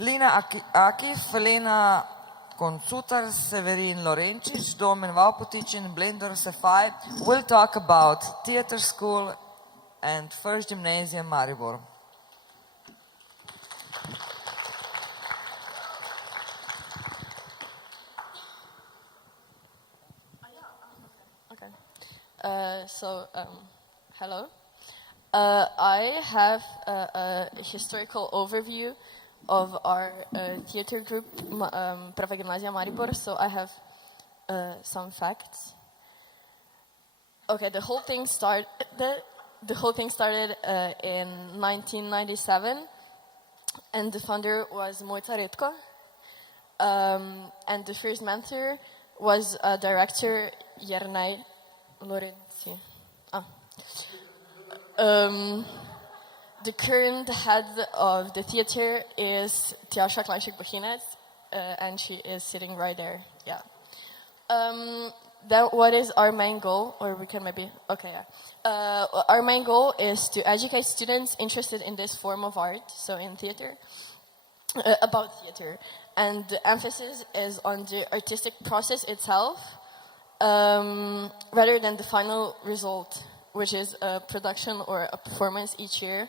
Lina Akif, Lena Koncutar, Severin Lorenčić, Domen Valpotić and Blendor Sefaj will talk about theater school and First Gymnazia Maribor. Hello. I have a historical overview of our theater group, Prva gimnazija Maribor. So I have some facts. Okay, the whole thing started in 1997, and the founder was Mojca Redko, and the first mentor was director Jernaj Lorenci. The current head of the theater is Tjaša Klanšek-Bohinec, and she is sitting right there. Yeah. Then what is our main goal? Or we can maybe, okay, yeah. Our main goal is to educate students interested in this form of art, so in theater, about theater. And the emphasis is on the artistic process itself, rather than the final result, which is a production or a performance each year.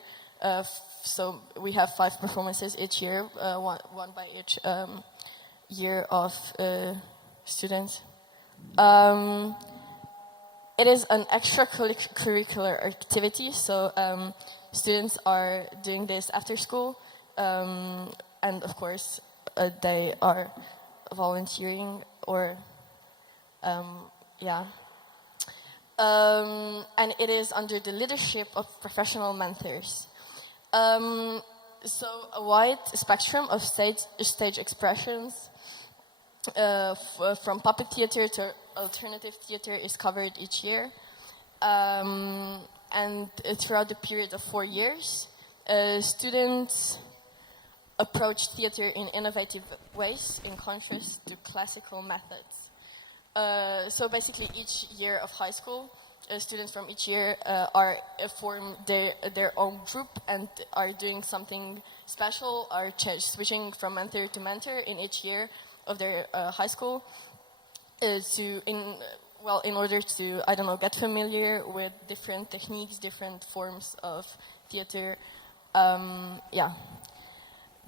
So we have 5 performances each year, one by each year of students. It is an extracurricular activity, so students are doing this after school, and of course they are volunteering or yeah. And it is under the leadership of professional mentors. So a wide spectrum of stage expressions, from puppet theater to alternative theater, is covered each year. And throughout the period of 4 years, students approach theater in innovative ways in contrast to classical methods. So basically each year of high school, students from each year form their own group and are doing something special, are switching from mentor to mentor in each year of their high school in order to, I don't know, get familiar with different techniques, different forms of theater. Yeah.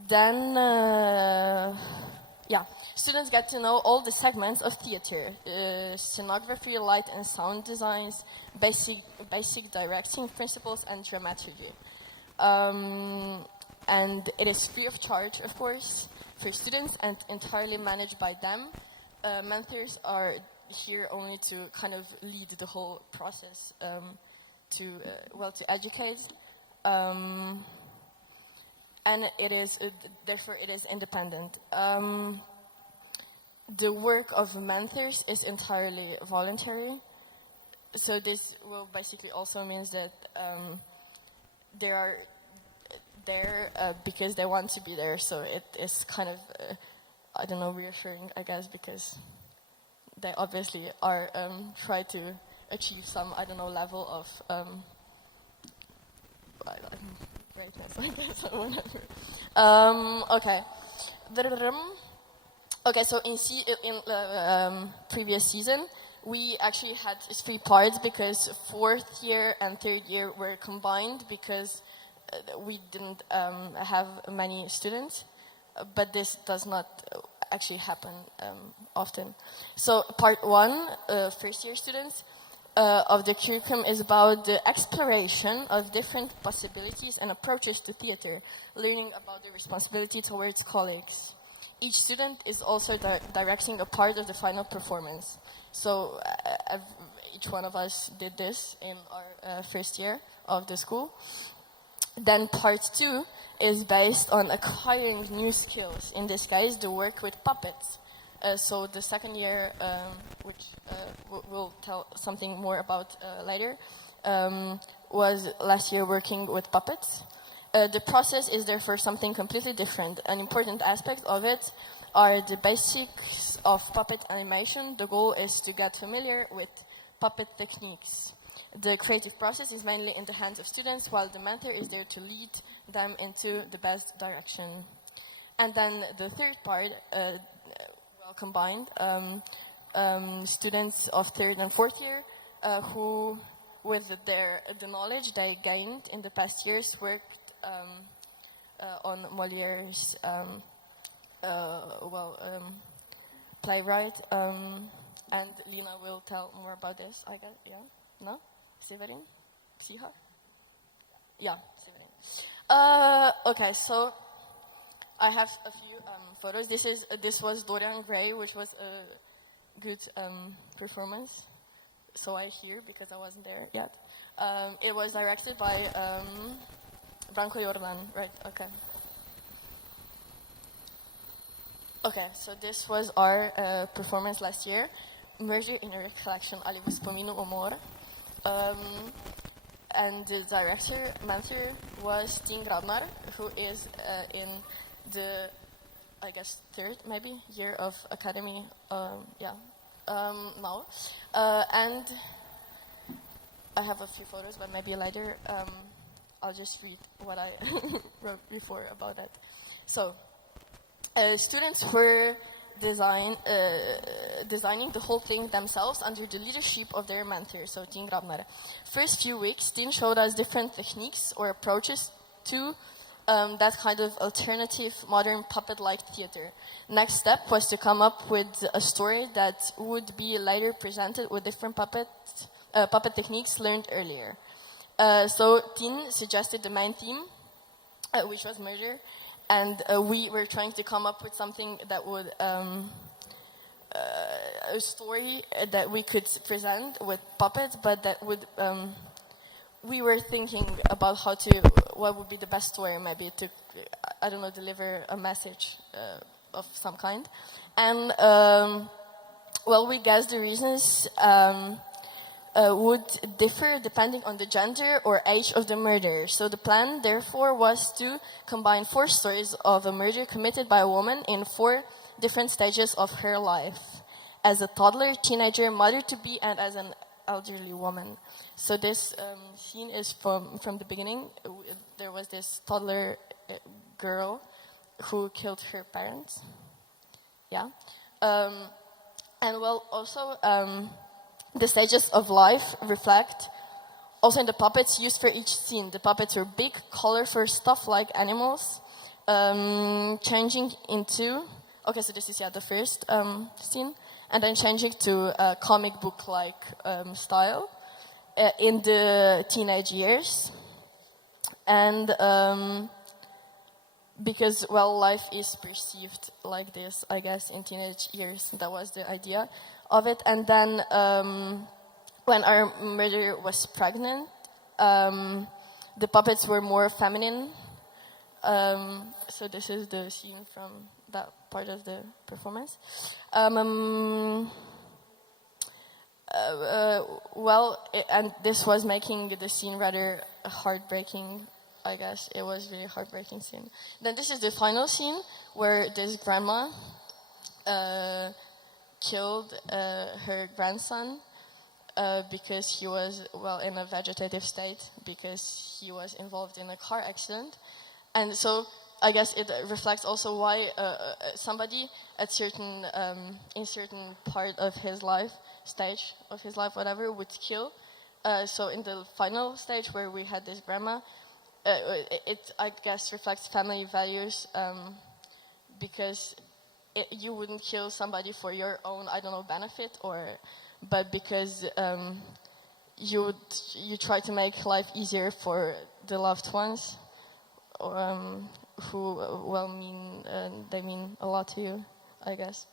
Then, yeah, students get to know all the segments of theater: scenography, light and sound designs, basic directing principles, and dramaturgy. And it is free of charge, of course, for students and entirely managed by them. Mentors are here only to kind of lead the whole process, to educate. And it is, therefore, it is independent. The work of mentors is entirely voluntary. So this will basically also means that they are there because they want to be there. So it is kind of, I don't know, reassuring, I guess, because they obviously are try to achieve some, I don't know, level of greatness, I guess, or whatever. Okay. Okay, so in previous season, we actually had 3 parts because 4th year and 3rd year were combined because we didn't have many students, but this does not actually happen often. So part 1, 1st year students, of the curriculum is about the exploration of different possibilities and approaches to theater, learning about the responsibility towards colleagues. Each student is also directing a part of the final performance. So each one of us did this in our 1st year of the school. Then part 2 is based on acquiring new skills, in this case the work with puppets. So the 2nd year, which we'll tell something more about later, was last year working with puppets. The process is therefore something completely different. An important aspect of it are the basics of puppet animation. The goal is to get familiar with puppet techniques. The creative process is mainly in the hands of students, while the mentor is there to lead them into the best direction. And then the third part, well combined, students of third and fourth year who, with the knowledge they gained in the past years, worked on Moliere's playwright. And Lina will tell more about this, I guess. Yeah? No? Severin? See her? Yeah, Severin. Okay, so I have a few photos. This was Dorian Gray, which was a good performance. So I hear, because I wasn't there yet. It was directed by Branko Jordan, right? Okay. Okay, so this was our performance last year. Murder in a Recollection, ali v spominu umor. And the director, mentor, was Tin Grabnar, who is in the, I guess, third, maybe, year of academy, now. And I have a few photos, but maybe later I'll just read what I wrote before about that. So, students were designing the whole thing themselves under the leadership of their mentor, so Tin Grabnar. First few weeks, Tin showed us different techniques or approaches to that kind of alternative, modern puppet-like theater. Next step was to come up with a story that would be later presented with different puppet techniques learned earlier. So Tin suggested the main theme, which was murder, and we were trying to come up with something that would, a story that we could present with puppets, but that would, we were thinking about what would be the best story, maybe to, I don't know, deliver a message of some kind. And, well, we guessed the reasons would differ depending on the gender or age of the murderer. So the plan, therefore, was to combine 4 stories of a murder committed by a woman in 4 different stages of her life: as a toddler, teenager, mother-to-be, and as an elderly woman. So this scene is from the beginning. There was this toddler girl who killed her parents. Yeah. And well, also, the stages of life reflect also in the puppets used for each scene. The puppets were big, colorful, stuff-like animals, changing into... Okay, so this is, the first scene. And then changing to a comic book-like style in the teenage years. And because, well, life is perceived like this, I guess, in teenage years. That was the idea of it. And then when our murderer was pregnant, the puppets were more feminine. So this is the scene from that part of the performance. And this was making the scene rather heartbreaking, I guess. It was really heartbreaking scene. Then this is the final scene where this grandma killed her grandson because he was, well, in a vegetative state because he was involved in a car accident. And so I guess it reflects also why somebody at certain in certain part of his life, stage of his life, whatever, would kill. So in the final stage where we had this grandma, it I guess reflects family values because you wouldn't kill somebody for your own, I don't know, benefit, but because you try to make life easier for the loved ones, who they mean a lot to you, I guess.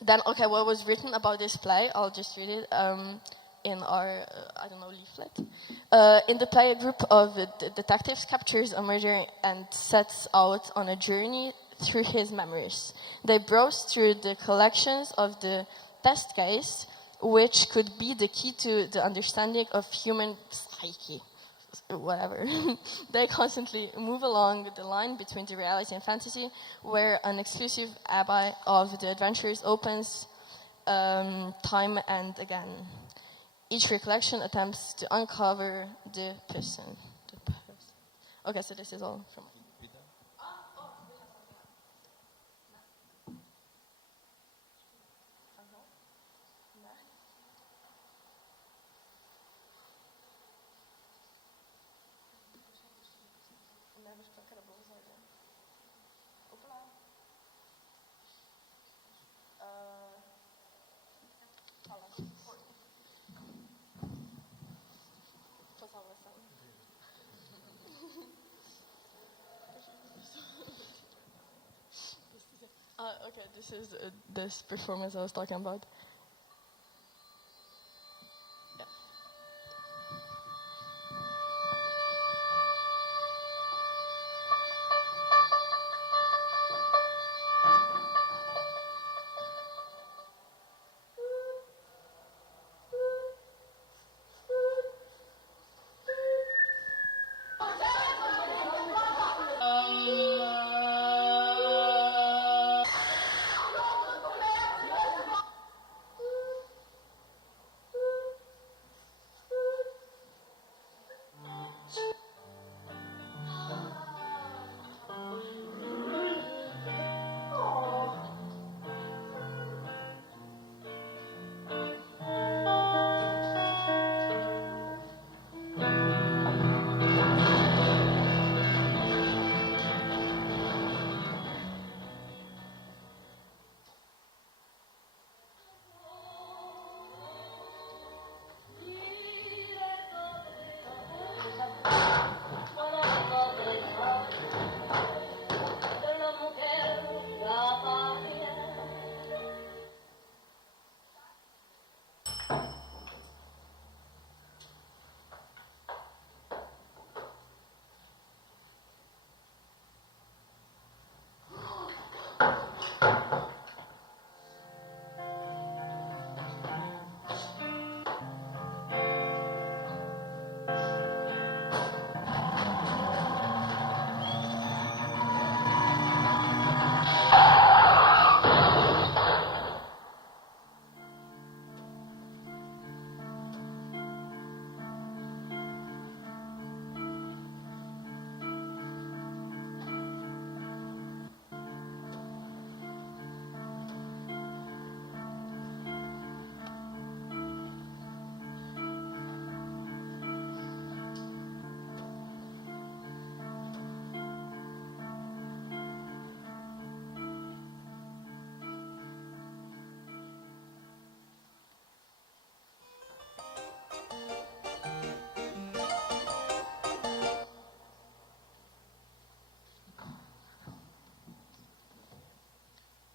Then, okay, what was written about this play? I'll just read it in our, leaflet. In the play, a group of detectives captures a murderer and sets out on a journey through his memories. They browse through the collections of the test case, which could be the key to the understanding of human psyche. Whatever. They constantly move along the line between the reality and fantasy, where an exclusive abbey of the adventurers opens time and again. Each recollection attempts to uncover the person. Okay, so this is all from... Okay, this is this performance I was talking about.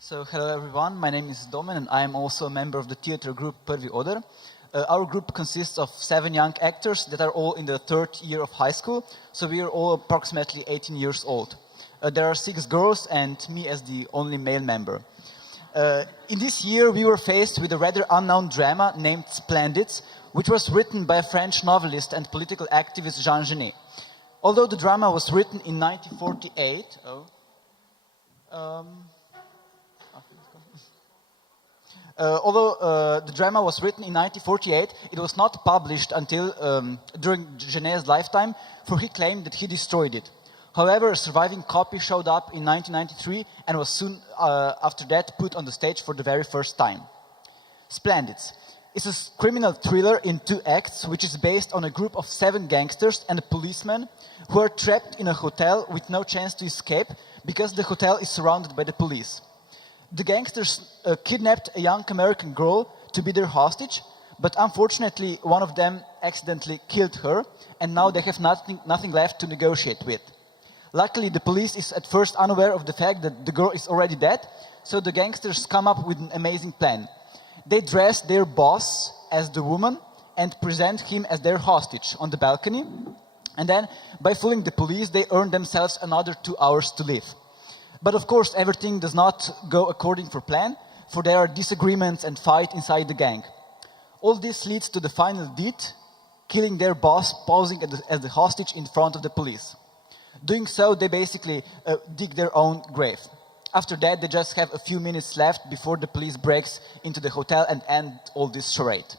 So, hello everyone, my name is Domen and I am also a member of the theater group Prvi Oder. Our group consists of 7 young actors that are all in the 3rd year of high school, so we are all approximately 18 years old. There are 6 girls and me as the only male member. In this year we were faced with a rather unknown drama named Splendids, which was written by a French novelist and political activist Jean Genet. Although the drama was written in 1948, the drama was written in 1948, it was not published until during Genet's lifetime, for he claimed that he destroyed it. However, a surviving copy showed up in 1993 and was soon after that put on the stage for the very first time. Splendids. It's a criminal thriller in 2 acts, which is based on a group of 7 gangsters and a policeman who are trapped in a hotel with no chance to escape because the hotel is surrounded by the police. The gangsters kidnapped a young American girl to be their hostage, but unfortunately one of them accidentally killed her, and now they have nothing left to negotiate with. Luckily, the police is at first unaware of the fact that the girl is already dead, so the gangsters come up with an amazing plan. They dress their boss as the woman and present him as their hostage on the balcony, and then, by fooling the police, they earn themselves another 2 hours to live. But of course, everything does not go according for plan, for there are disagreements and fight inside the gang. All this leads to the final deed, killing their boss, posing as the hostage in front of the police. Doing so, they basically dig their own grave. After that, they just have a few minutes left before the police breaks into the hotel and end all this charade.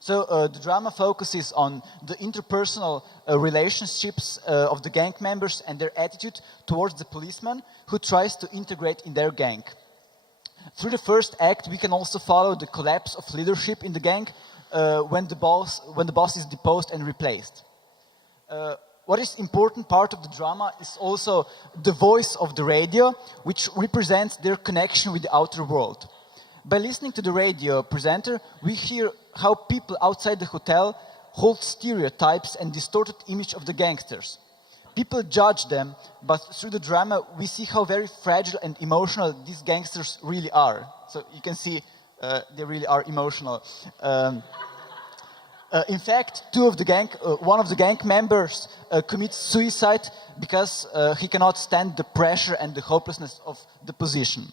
So the drama focuses on the interpersonal relationships of the gang members and their attitude towards the policeman who tries to integrate in their gang. Through the first act, we can also follow the collapse of leadership in the gang when the boss is deposed and replaced. What is important part of the drama is also the voice of the radio, which represents their connection with the outer world. By listening to the radio presenter, we hear how people outside the hotel hold stereotypes and distorted image of the gangsters. People judge them, but through the drama, we see how very fragile and emotional these gangsters really are. So you can see they really are emotional. In fact, one of the gang members commits suicide because he cannot stand the pressure and the hopelessness of the position.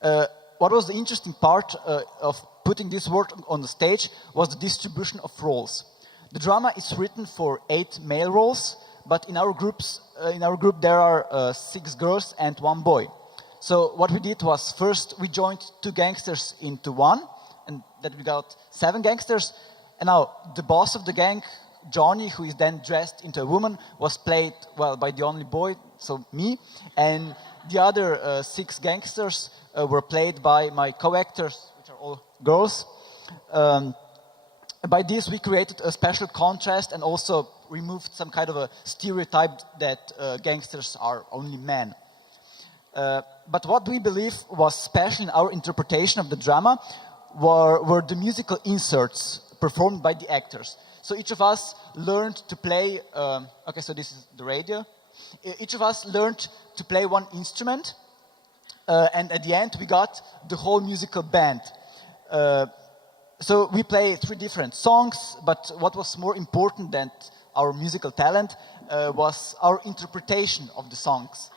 What was the interesting part of putting this work on the stage was the distribution of roles. The drama is written for 8 male roles, but in our group there are 6 girls and 1 boy. So what we did was first we joined 2 gangsters into one, and that we got 7 gangsters. And now the boss of the gang, Johnny, who is then dressed into a woman, was played by the only boy, so me, and the other 6 gangsters were played by my co-actors, which are all girls. By this, we created a special contrast and also removed some kind of a stereotype that gangsters are only men. But what we believe was special in our interpretation of the drama were the musical inserts performed by the actors. So each of us learned to play, okay, so this is the radio. Each of us learned to play one instrument, and at the end we got the whole musical band. So we play 3 different songs, but what was more important than our musical talent was our interpretation of the songs.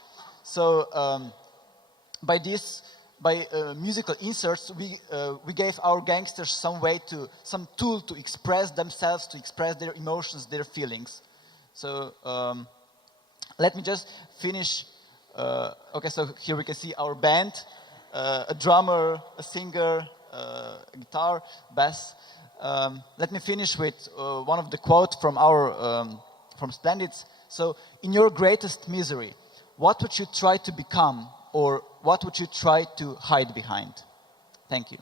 So by musical inserts, we gave our gangsters some tool to express themselves, to express their emotions, their feelings. So let me just finish. Okay, so here we can see our band: a drummer, a singer, guitar, bass. Let me finish with one of the quotes from from Splendids. So, in your greatest misery, what would you try to become, or what would you try to hide behind? Thank you.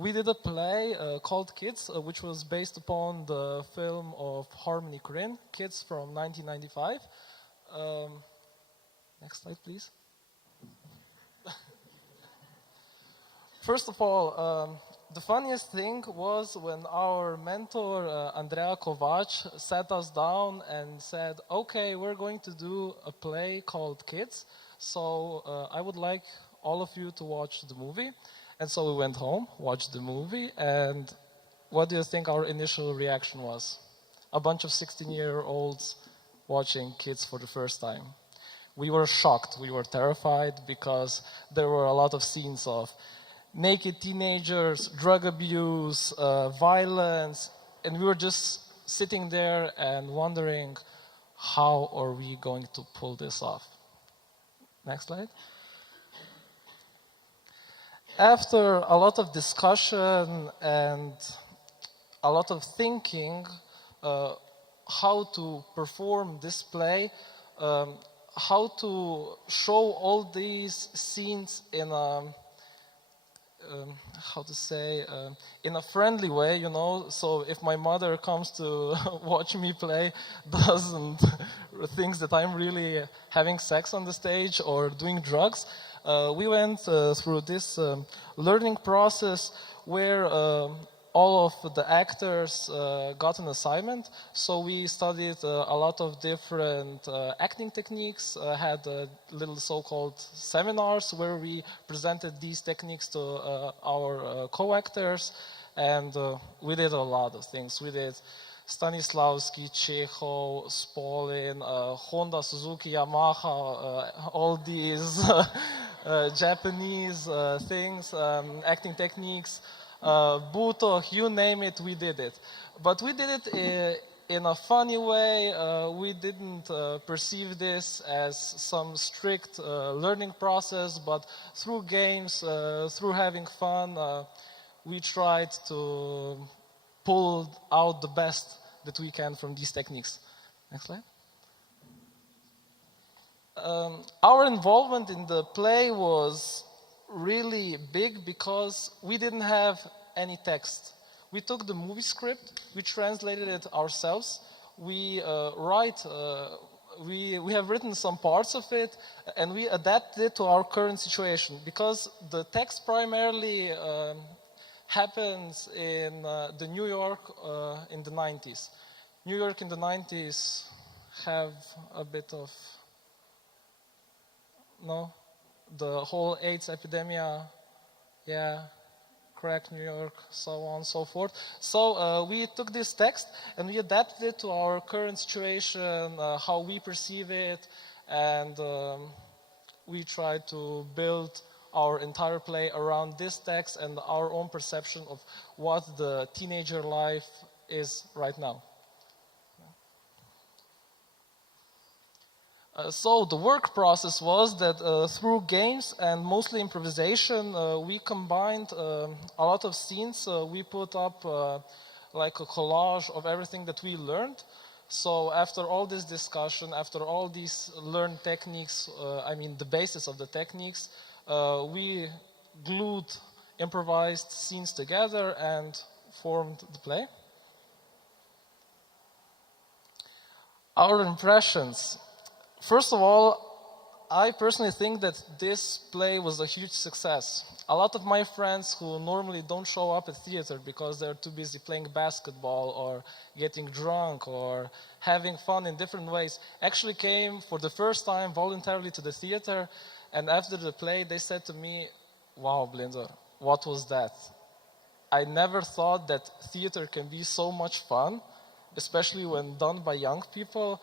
We did a play called Kids, which was based upon the film of Harmony Korine, Kids from 1995. Next slide, please. First of all, the funniest thing was when our mentor, Andrea Kovac, sat us down and said, okay, we're going to do a play called Kids, so I would like all of you to watch the movie. And so we went home, watched the movie, and what do you think our initial reaction was? A bunch of 16-year-olds watching Kids for the first time. We were shocked, we were terrified, because there were a lot of scenes of naked teenagers, drug abuse, violence, and we were just sitting there and wondering, how are we going to pull this off? Next slide. After a lot of discussion and a lot of thinking how to perform this play, how to show all these scenes in a in a friendly way, you know, so if my mother comes to watch me play, doesn't thinks that I'm really having sex on the stage or doing drugs. We went through this learning process where all of the actors got an assignment. So we studied a lot of different acting techniques, had little so-called seminars where we presented these techniques to our co-actors, and we did a lot of things. We did Stanislavski, Chekhov, Spolin, Honda, Suzuki, Yamaha, all these Japanese things, acting techniques, Buto, you name it, we did it. But we did it in a funny way. We didn't perceive this as some strict learning process, but through games, through having fun, we tried to pull out the best that we can from these techniques. Next slide. Our involvement in the play was really big because we didn't have any text. We took the movie script, we translated it ourselves. We have written some parts of it, and we adapted it to our current situation because the text primarily happens in the New York in the 90s. New York in the 90s have a bit of, no, the whole AIDS epidemic, yeah, crack New York, so on and so forth. So we took this text and we adapted it to our current situation, how we perceive it, and we tried to build our entire play around this text and our own perception of what the teenager life is right now. So the work process was that through games and mostly improvisation, we combined a lot of scenes. We put up like a collage of everything that we learned. So after all this discussion, after all these learned techniques, I mean the basis of the techniques, we glued improvised scenes together and formed the play. Our impressions. First of all, I personally think that this play was a huge success. A lot of my friends who normally don't show up at theater because they're too busy playing basketball or getting drunk or having fun in different ways actually came for the first time voluntarily to the theater, and after the play they said to me, "Wow, Blinder, what was that? I never thought that theater can be so much fun, especially when done by young people.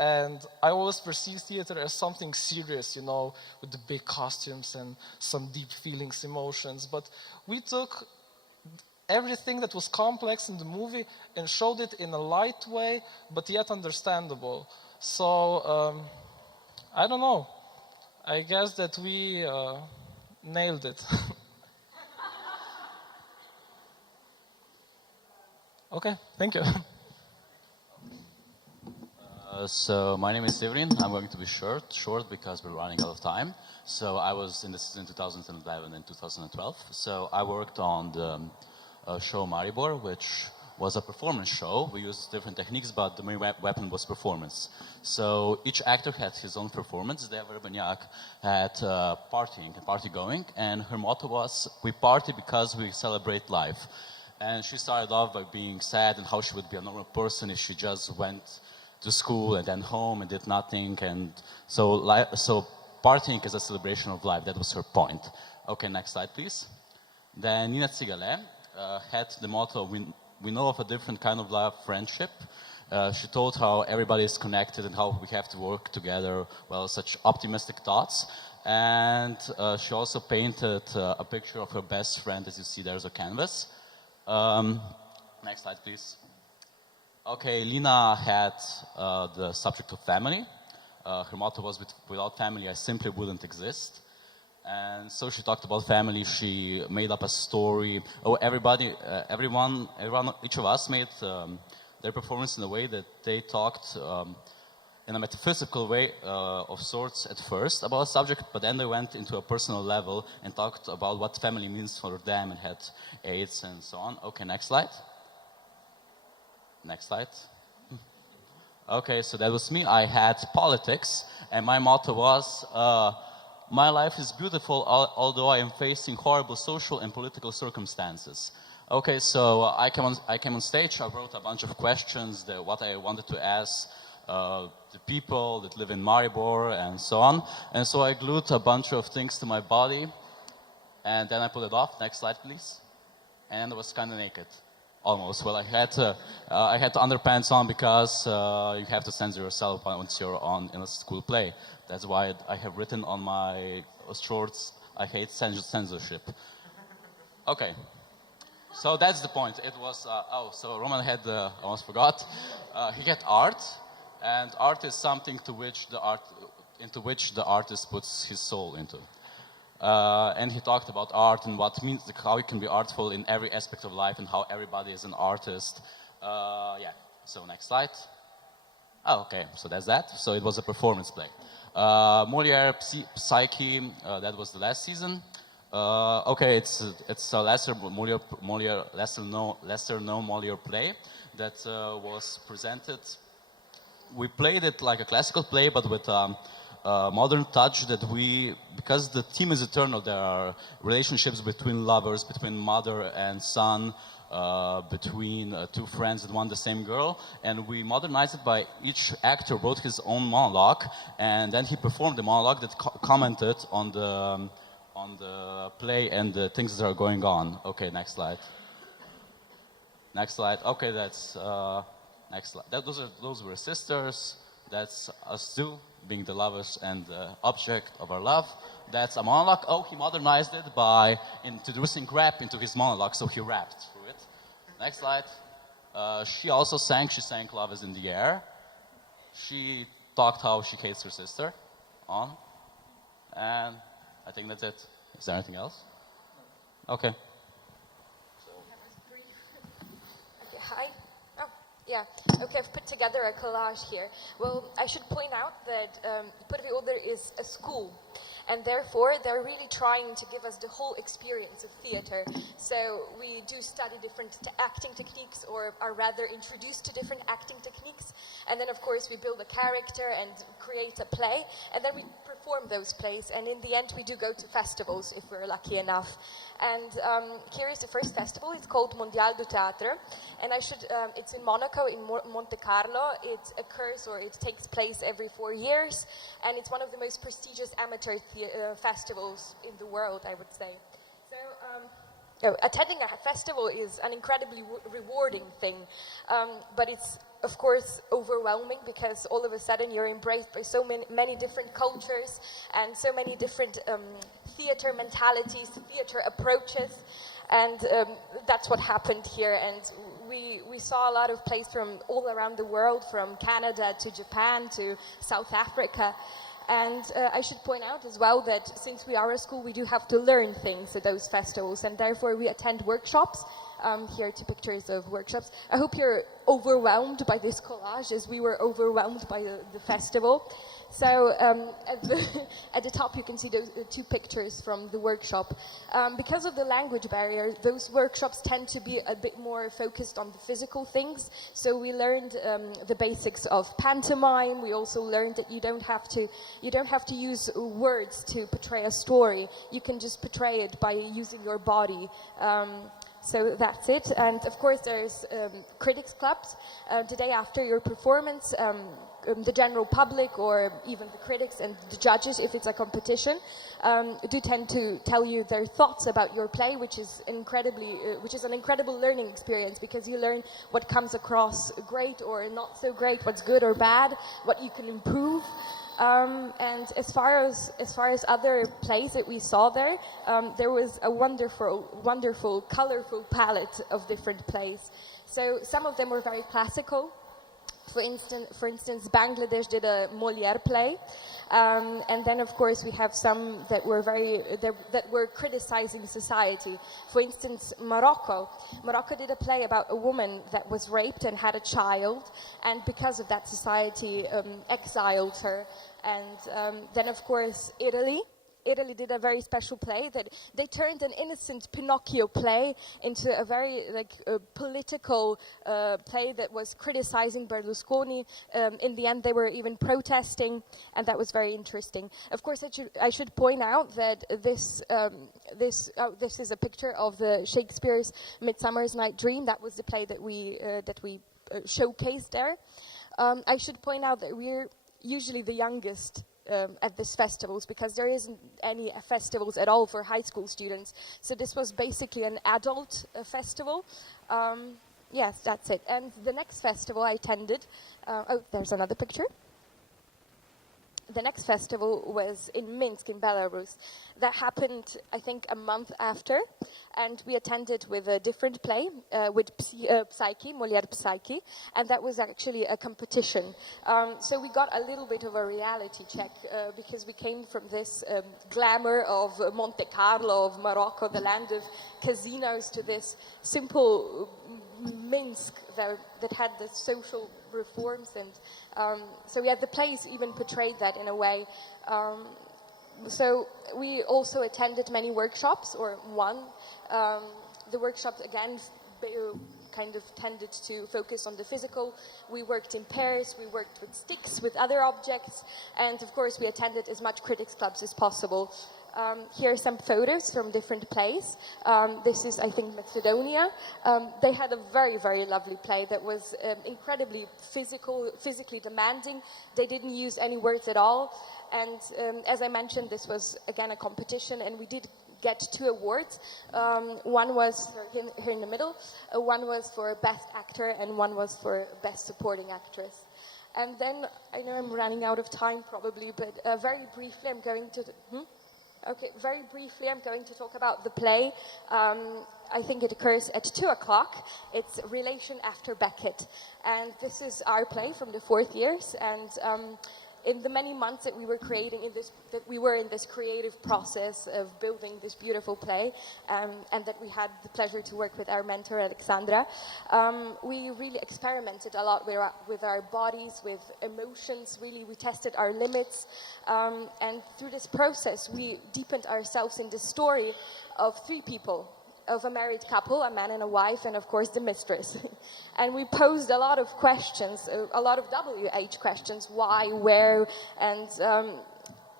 And I always perceive theater as something serious, you know, with the big costumes and some deep feelings, emotions. But we took everything that was complex in the movie and showed it in a light way, but yet understandable. So, I don't know. I guess that we nailed it." Okay, thank you. So my name is Severin. I'm going to be short because we're running out of time. So I was in the season 2011 and 2012. So I worked on the show Maribor, which was a performance show. We used different techniques, but the main weapon was performance. So each actor had his own performance. Deva Rebaniak had party going, and her motto was, "We party because we celebrate life." And she started off by being sad and how she would be a normal person if she just went to school and then home and did nothing. And so partying is a celebration of life. That was her point. Okay, next slide, please. Then Nina Tsigale had the motto, we know of a different kind of love, friendship. She told how everybody is connected and how we have to work together. Well, such optimistic thoughts. And she also painted a picture of her best friend, as you see there's a canvas. Next slide, please. Okay, Lina had the subject of family. Her motto was, "Without family, I simply wouldn't exist." And so she talked about family. She made up a story. Oh, everyone, each of us made their performance in a way that they talked in a metaphysical way of sorts at first about a subject, but then they went into a personal level and talked about what family means for them and had AIDS and so on. Okay, next slide. Next slide. Okay, so that was me. I had politics, and my motto was, "My life is beautiful, although I am facing horrible social and political circumstances." Okay, so I came on stage. I wrote a bunch of questions, what I wanted to ask the people that live in Maribor and so on. And so I glued a bunch of things to my body, and then I pulled it off. Next slide, please. And I was kind of naked. Almost. Well, I had underpants on because you have to censor yourself once you're in a school play. That's why I have written on my shorts, "I hate censorship." Okay. So that's the point. It was, so Roman had, I almost forgot, he had art, and art is something into which the artist puts his soul into. And he talked about art and what means, like, how it can be artful in every aspect of life and how everybody is an artist. Yeah, so next slide. Oh, okay, so that's that. So it was a performance play. Molière, Psyche, that was the last season. Okay, it's a lesser known Molière play that was presented. We played it like a classical play, but with modern touch that because the theme is eternal, there are relationships between lovers, between mother and son, between two friends that want the same girl, and we modernized it by each actor wrote his own monologue, and then he performed the monologue that commented on the play and the things that are going on. Okay, next slide. Next slide. Okay, that's next slide. Those were sisters. That's us still being the lovers and the object of our love. That's a monologue. Oh, he modernized it by introducing rap into his monologue, so he rapped through it. Next slide. She also sang. She sang "Love Is in the Air." She talked how she hates her sister. And I think that's it. Is there anything else? Okay. Okay, hi. Oh, yeah. Okay, I've put together a collage here. Well, I should point out that Prvi Oder is a school, and therefore they're really trying to give us the whole experience of theater. So we do study different acting techniques, or are rather introduced to different acting techniques, and then of course we build a character and create a play, and then we perform those plays, and in the end we do go to festivals if we're lucky enough. And here is the first festival. It's called Mondial du Théâtre, and it's in Monaco, in Monte Carlo. It occurs, or it takes place every 4 years, and it's one of the most prestigious amateur festivals in the world, I would say. So attending a festival is an incredibly rewarding thing, but it's of course overwhelming, because all of a sudden you're embraced by so many different cultures and so many different theater mentalities, theater approaches, and that's what happened here. And we saw a lot of plays from all around the world, from Canada to Japan to South Africa. And I should point out as well that since we are a school, we do have to learn things at those festivals, and therefore we attend workshops. Here are two pictures of workshops. I hope you're overwhelmed by this collage as we were overwhelmed by the festival. So at the top you can see those two pictures from the workshop. Because of the language barrier, those workshops tend to be a bit more focused on the physical things. So we learned the basics of pantomime. We also learned that you don't have to use words to portray a story. You can just portray it by using your body. So that's it. And of course there's critics clubs. The day after your performance, the general public, or even the critics and the judges, if it's a competition, do tend to tell you their thoughts about your play, which is an incredible learning experience, because you learn what comes across great or not so great, what's good or bad, what you can improve. And as far as other plays that we saw there was a wonderful, colorful palette of different plays. So some of them were very classical. For instance, Bangladesh did a Molière play, and then of course we have some that were criticizing society. For instance, Morocco did a play about a woman that was raped and had a child, and because of that, society exiled her. And then of course Italy did a very special play that they turned an innocent Pinocchio play into a very political play that was criticizing Berlusconi. In the end, they were even protesting, and that was very interesting. Of course, I should point out that this is a picture of the Shakespeare's *Midsummer's Night Dream*. That was the play that we showcased there. I should point out that we're usually the youngest at these festivals, because there isn't any festivals at all for high school students. So this was basically an adult festival. Yes, that's it. And the next festival I attended, there's another picture. The next festival was in Minsk, in Belarus. That happened, I think, a month after, and we attended with a different play, with Psyche, Molière Psyche, and that was actually a competition. So we got a little bit of a reality check, because we came from this glamour of Monte Carlo, of Morocco, the land of casinos, to this simple Minsk that had the social reforms, and so the plays even portrayed that in a way. So we also attended many workshops, or one. The workshops, again, kind of tended to focus on the physical. We worked in pairs, we worked with sticks, with other objects, and of course we attended as much critics clubs as possible. Here are some photos from different plays. This is, I think, Macedonia. They had a very, very lovely play that was incredibly physically demanding. They didn't use any words at all. And as I mentioned, this was, again, a competition, and we did get 2 awards. One was here in the middle. One was for Best Actor, and one was for Best Supporting Actress. And then, I know I'm running out of time probably, but very briefly I'm going to... very briefly I'm going to talk about the play. I think it occurs at 2 o'clock. It's Relation After Beckett. And this is our play from the 4th years. And in the many months that we were creating in this creative process of building this beautiful play, and that we had the pleasure to work with our mentor Alexandra, we really experimented a lot with our bodies, with emotions. Really, we tested our limits, and through this process, we deepened ourselves in the story of 3 people. Of a married couple, a man and a wife, and of course the mistress. And we posed a lot of questions, a lot of WH questions, why, where, and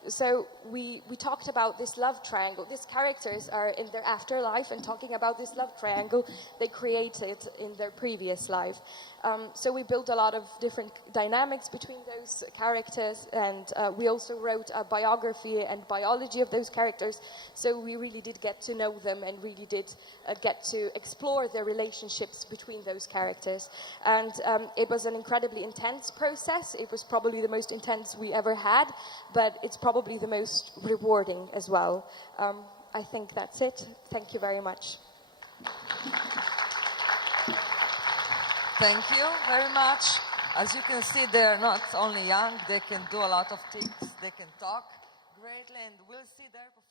so we talked about this love triangle. These characters are in their afterlife and talking about this love triangle they created in their previous life. So we built a lot of different dynamics between those characters, and we also wrote a biography and biology of those characters. So we really did get to know them and really did get to explore the relationships between those characters. And it was an incredibly intense process. It was probably the most intense we ever had, but it's probably the most rewarding as well. I think that's it. Thank you very much. Thank you very much. As you can see, they are not only young, they can do a lot of things, they can talk greatly, and we'll see their performance.